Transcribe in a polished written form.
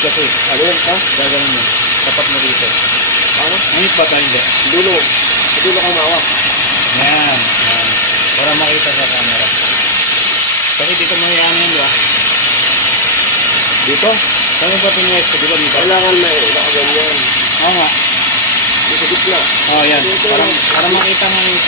kasi. Ano yan? Ha? Gaganon mo. Tapat mo dito. Ano? Mainit ba tayo hindi? Dulo. Dulo ka mawak. Yan. Yan. Para makita sa camera. Kasi dito mangyayari yan, di ba? Dito? Saan mo ba tinuwes ko? Di ba dito? Kailangan may nakaganyan. Oo nga. Dito gitna. Oo, yan. Para makita mo yung